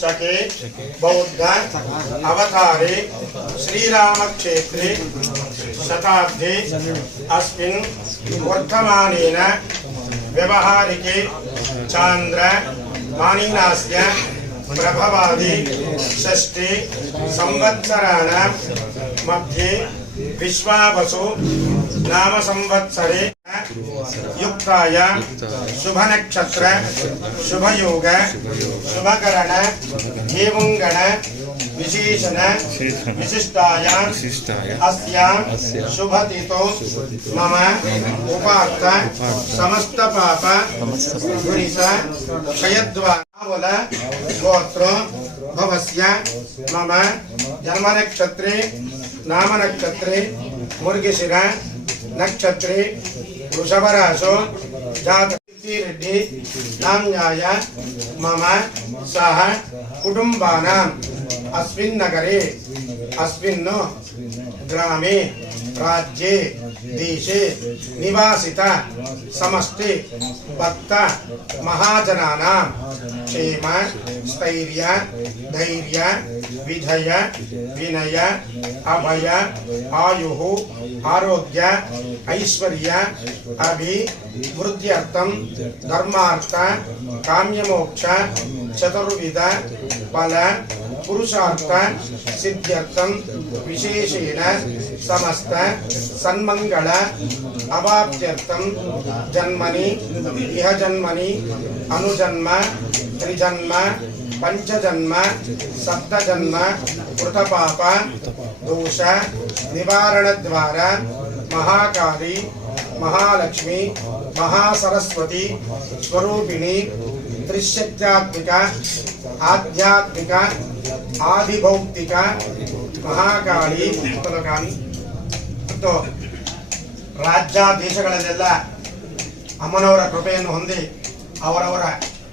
शके बौद्ध अवतारे श्रीरामक्षेत्रे शताब्दे अस्मिन् वर्तमानेन व्यवहारिके चान्द्र मानिनास्य प्रभवादि षष्ठे संवत्सराणां मध्ये विश्वावसु नाम संवत्सरे युक्ताय शुभनक्षत्र शुभयोग शुभकरण एवङ्गण विशेषण विशिष्टायां अस्यां शुभतिथौ मम उपात्त समस्त पाप गुरित क्षयद्वारावल गोत्र भवस्य मम जन्मनक्षत्रे नामनक्षत्रे मुर्गिशिर नक्षत्रे वृषभराशो मम सह कुटुम्बानाम् अस्मिन् नगरे अस्मिन् राज्ये देशे निवासित समष्टि भक्त महाजनानां क्षेम स्थैर्य धैर्य विजय विनय, अभय, आयु, आरोग्य, ऐश्वर्य अभिवृद्ध्यर्थं धर्मार्थ, काम्यमोक्ष, चतुर्विध फल पुरुषार्थ, सिद्ध्यर्थं, विशेषेण, समस्त, सन्मङ्गल, अवाप्त्यर्थं, जन्मनि इह जन्मनि अनुजन्म, त्रिजन्म ಪಂಚ ಜನ್ಮ ಸಪ್ತಜನ್ಮ ಮೃತಪಾಪ ದೋಷ ನಿವಾರಣದ್ವಾರ ಮಹಾಕಾಲಿ ಮಹಾಲಕ್ಷ್ಮಿ ಮಹಾಸರಸ್ವತಿ ಸ್ವರೂಪಿಣಿ ತ್ರಿಶಕ್ತ್ಯಾತ್ಮಿಕ ಆಧ್ಯಾತ್ಮಿಕ ಆದಿಭೌಕ್ತಿಕ ಮಹಾಕಾಳಿ ಕುತಲಕಾಳಿ ಮತ್ತು ರಾಜ್ಯ ದೇಶಗಳಲ್ಲೆಲ್ಲ ಅಮ್ಮನವರ ಕೃಪೆಯನ್ನು ಹೊಂದಿ ಅವರವರ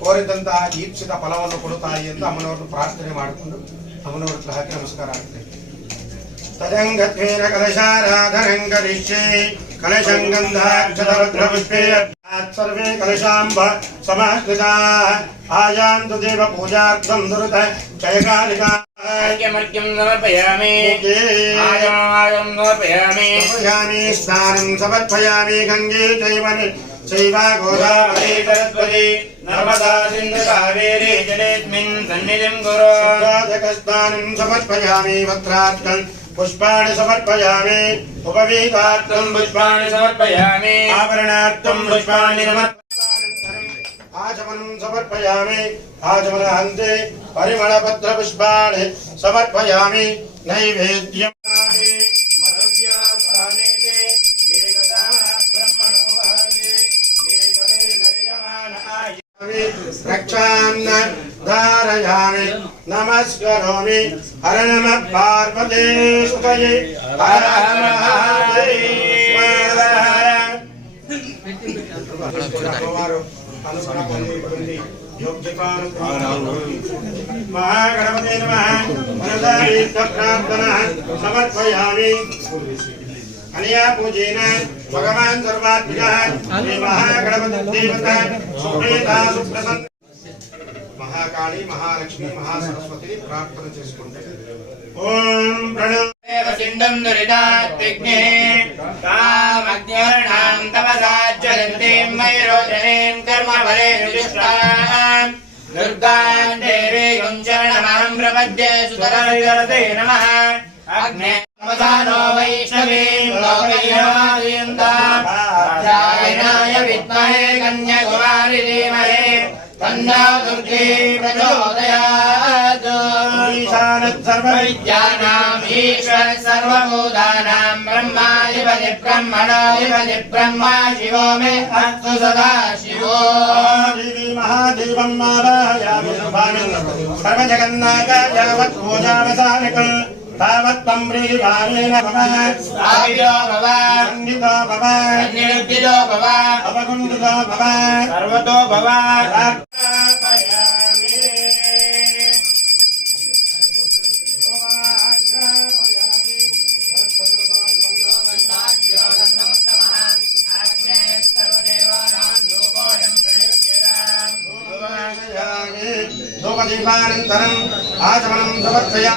ಕೋರಿದಂತಹ ಈಪ್ಸಿತ ಫಲವನ್ನು ಕೊಡುತ್ತಾಯಿ ಎಂದು ಅಮ್ಮನವ್ರನ್ನು ಪ್ರಾರ್ಥನೆ ಮಾಡಿಕೊಂಡು ಅಮ್ಮನವ್ರ ಹಾಕಿ ನಮಸ್ಕಾರ ಆಗ್ತೇವೆ ತದಂಗತ್ವೇನ ಕಲಶಾರಾಧನಂಗರಿಷ್ಯೆ ಕಲಶಂಗಂಧಾಕ್ಷರಭದ್ರಪುಷ್ಪೇ ಸರ್ವೇ ಕಲಶಾಂಬ ಸಮಾಶ್ರಿತಾ ಆಯಾಂತು ದೇವ ಪೂಜಾರ್ಥಂ ದುರುತ ಜಯಕಾಲಿಕಾ अर्घ्यमर्घ्यं समर्पयामि आयमायं समर्पयामि स्नानं समर्पयामि गङ्गे चैव शैवा घोरावती सरस्वती नर्मदा सिन्धु कावेरी जलेऽस्मिन् सन्निधिं गुरो। जगस्तानं समर्पयामि वक्त्रात्कल् पुष्पाणि समर्पयामि। उपवीतार्थं पुष्पाणि समर्पयामि। आवरणार्थं पुष्पाणि समर्पयामि। समर्पयामि। नैवेद्यम् कक्षान् धारयामि, नमस्करोमि। हर नमः पार्वते सुतये। हर महागणपते नमः। प्रार्थनः समर्पयामि। अनया पूजेन भगवान् सर्वात्मकः देवः गणपतिदेवता सुप्रसन्न మహాకాళి మహాలక్ష్మి మహాసరస్వతిని ప్రార్థన చేసుకుంటే. ఓం ప్రణవ సిండందురిదాత్విఘ్నే విద్మహే కన్యాకుమారి ధీమహే तन्ना दुर्गे प्रचोदयात् सर्वविद्यानाम् ईश्वर सर्वभूतानाम् ब्रह्माधिपति ब्रह्मणाधिपति ब्रह्मा शिवो मे अस्तु सदा शिवो महादेवम् सर्वजगन्नाथ यावत् पूजावसानकम् तावत्त्वं व्रीहिकानेन भव स्थापितो भव खण्डितो भव निर्भितो भव अवगुण्डितो भव सर्वतो भव धूपदीपानन्तरम् आचमनं समर्थया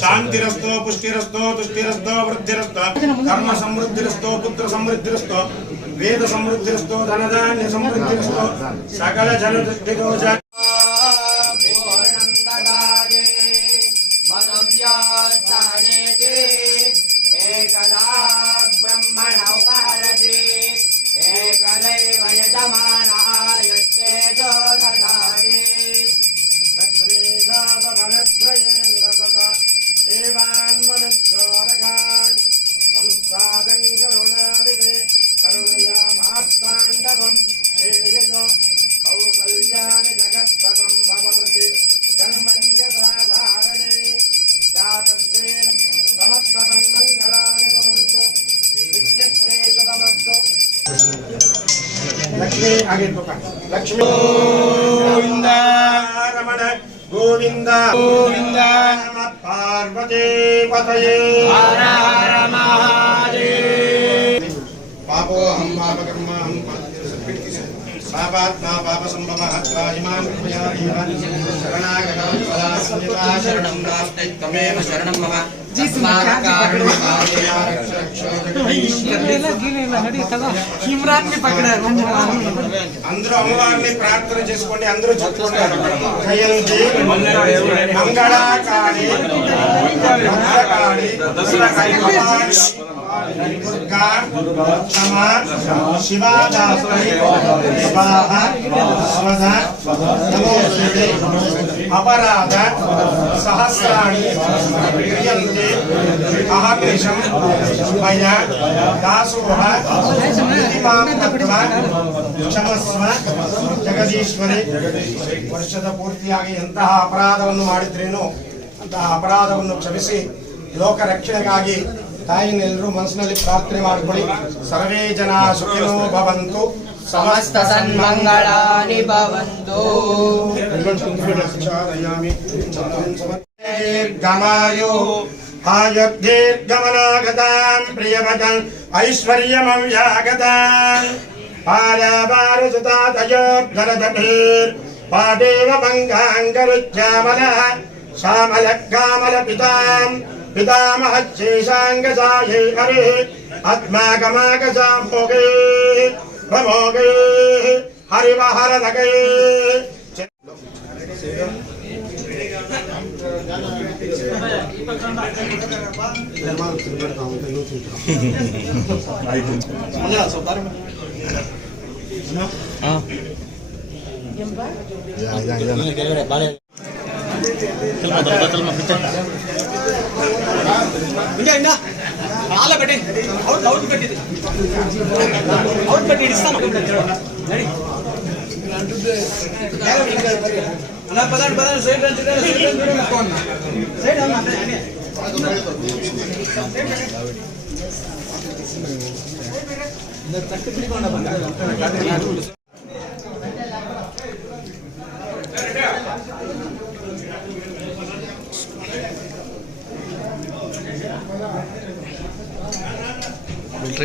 శాంతిరస్తో పుష్టిరస్తో తుష్టిరస్తో వృద్ధిరస్తో కర్మ సమృద్ధిరస్తో పుత్ర సమృద్ధిరస్తో వేద సమృద్ధిరస్తో ధనధాన్య సమృద్ధిరస్తో సకల జన లక్ష్మి ఆగే లక్ష్మి. గోవింద. రమణ గోవింద. గోవింద. పార్వతీ పతయే. హర హర మహాదేవ్. పాపోహం పాపకర్మాహం పాపాత్మా పాప సంభవ ఇమాం అందరూ అమ్మవారిని ప్రార్థన చేసుకోండి అందరూ చెప్పుకుంటారు జయంతి మంగళాకాళి భద్రకాళి ನಿಮಗರ್ ಗ ದುರ್ಬಲ ಸಮ ಶಾ ಶಿವನ ಅಪರಾಧ ಸಹಸ್ರಾಣಿ ಸಮರಿಯಂತೆ ಆಹ ಕೇಶಂ ದಾಸೋಹ ದಾಸೋಹತ್ ಶ್ರೀಮಂತ ಬಹಾ ಶಮಸ್ವಾ ತಗದಿಶ್ವರೇ ಪೂರ್ತಿಯಾಗಿ ಎಂತಹ ಅಪರಾಧವನ್ನು ಮಾಡಿದರೇನು ಅಂತಹ ಅಪರಾಧವನ್ನು ಕ್ಷಮಿಸಿ ಲೋಕ ರಕ್ಷಣೆಗಾಗಿ ತಾಯಿನೆಲ್ಲರೂ ಮನಸ್ಸಿನಲ್ಲಿ ಪ್ರಾರ್ಥನೆ ಮಾಡಿಕೊಳ್ಳಿ ಸರ್ವೇ ಜನ ಸುಖಿನೋ ಭವಂತು समस्त सन्मङ्गलानि भवन्तु ಚಾರಯಾಮಿ ಗಮಾಯು ಆಯುರ್ದೀರ್ಘಮನಾಗತಾಂ ಪ್ರಿಯವಚನ್ ಐಶ್ವರ್ಯಮವ್ಯಾಗತಾಂ ಪಾಲಬಾಲಸುತಾತಯೋರ್ಧರತಟೀರ್ ಪಾದೇವ ಭಂಗಾಂಗರುಚ್ಯಾಮಲ ಶ್ಯಾಮಲಗ್ಗಾಮಲ ಪಿತಾಂ पितामहच्छेषाङ्गसायै हरिः अस्माकमाकसामोगे प्रमोगे हरिवहरदगे चल मत चल मत चल ಇಂಡ ಇಂಡ ಹಾಲ ಕಟ್ಟಿ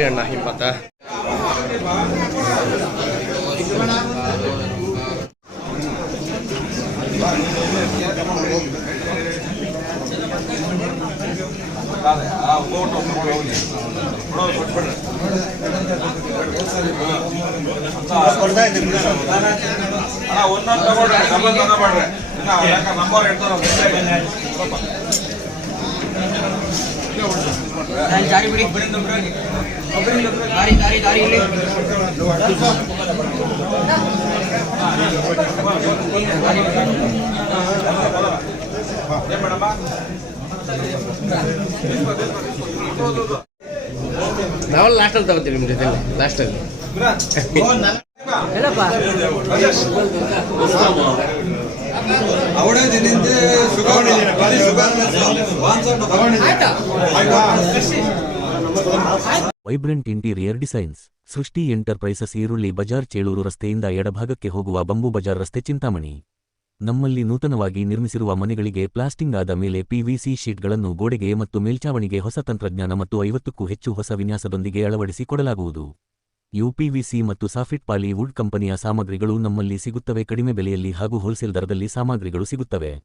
ಅಣ್ಣ ಹಿಂಪತ್ತ ಫೋಟೋ ಅಣ್ಣ ಒಂದೊಂದು ತಗೊಳ್ರಿ ಡಬಲ್ ತಗೋಬೇಡ್ರಿ ಇನ್ನ ಯಾಕ ನಂಬರ್ ಇರ್ತಾರ ಜಾರಿ ಬಿಡಿ. ದಾರಿ ದಾರಿ ದಾರಿ ಇಲ್ಲಿ ಏನ್ ಮೇಡಮ್ಮ ನಾವೆಲ್ಲ ಲಾಸ್ಟಲ್ಲಿ ತಗೋತೀವಿ ನಿಮ್ಮ ಜೊತೆ ಲಾಸ್ಟಲ್ಲಿ vibrant interior designs Srushti enterprises Eerulli Bazar Chelur ರಸ್ತೆಯಿಂದ ಎಡಭಾಗಕ್ಕೆ ಹೋಗುವ ಬಂಬು ಬಜಾರ್ ರಸ್ತೆ ಚಿಂತಾಮಣಿ. ನಮ್ಮಲ್ಲಿ ನೂತನವಾಗಿ ನಿರ್ಮಿಸಿರುವ ಮನೆಗಳಿಗೆ ಪ್ಲಾಸ್ಟಿಂಗ್ ಆದ ಮೇಲೆ ಪಿವಿಸಿ ಶೀಟ್ಗಳನ್ನು ಗೋಡೆಗೆ ಮತ್ತು ಮೇಲ್ಚಾವಣಿಗೆ ಹೊಸ ತಂತ್ರಜ್ಞಾನ ಮತ್ತು ಐವತ್ತಕ್ಕೂ ಹೆಚ್ಚು ಹೊಸ ವಿನ್ಯಾಸದೊಂದಿಗೆ ಅಳವಡಿಸಿ ಕೊಡಲಾಗುವುದು. ಯುಪಿವಿಸಿ ಮತ್ತು ಸಾಫಿಟ್ ಪಾಲಿ ವುಡ್ ಕಂಪನಿಯ ಸಾಮಗ್ರಿಗಳು ನಮ್ಮಲ್ಲಿ ಸಿಗುತ್ತವೆ. ಕಡಿಮೆ ಬೆಲೆಯಲ್ಲಿ ಹಾಗೂ ಹೋಲ್ಸೇಲ್ ದರದಲ್ಲಿ ಸಾಮಗ್ರಿಗಳು ಸಿಗುತ್ತವೆ.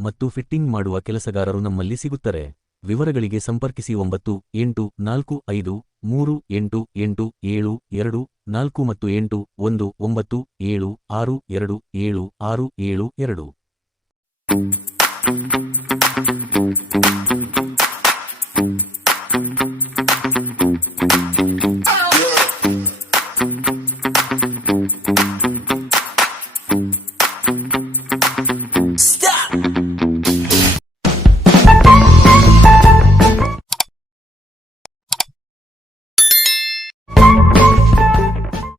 ಮತ್ತು ಫಿಟ್ಟಿಂಗ್ ಮಾಡುವ ಕೆಲಸಗಾರರು ನಮ್ಮಲ್ಲಿ ಸಿಗುತ್ತಾರೆ. ವಿವರಗಳಿಗೆ ಸಂಪರ್ಕಿಸಿ. ಒಂಬತ್ತು, ಎಂಟು, ನಾಲ್ಕು, ಐದು, ಮೂರು, ಎಂಟು ಎಂಟು, ಏಳು, ಎರಡು, ನಾಲ್ಕು ಮತ್ತು ಎಂಟು, ಒಂದು, ಒಂಬತ್ತು, ಏಳು, ಆರು, ಎರಡು, ಏಳು, ಆರು, ಏಳು, ಎರಡು.